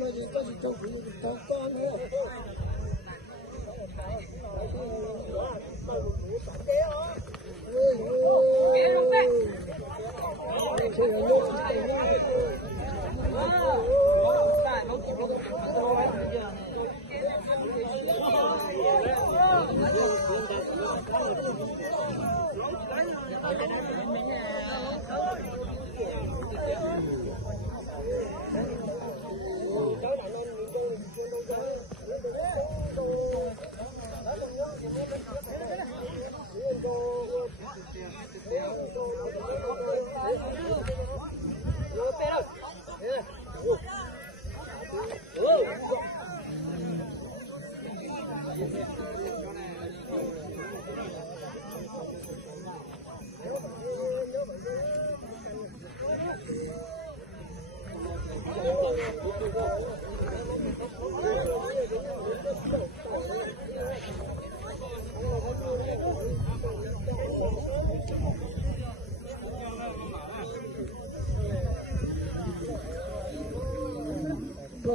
mà gì có gì trong cái con nữa.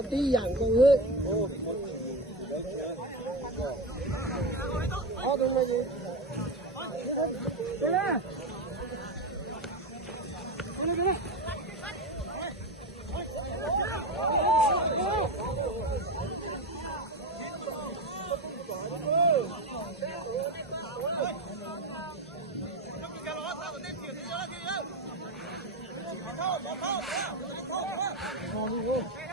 Tí dạng con ơi. Đó đừng là gì? Đây nè. Đây nè. Hãy subscribe cho kênh Ghiền Mì Gõ để không bỏ lỡ những video hấp dẫn.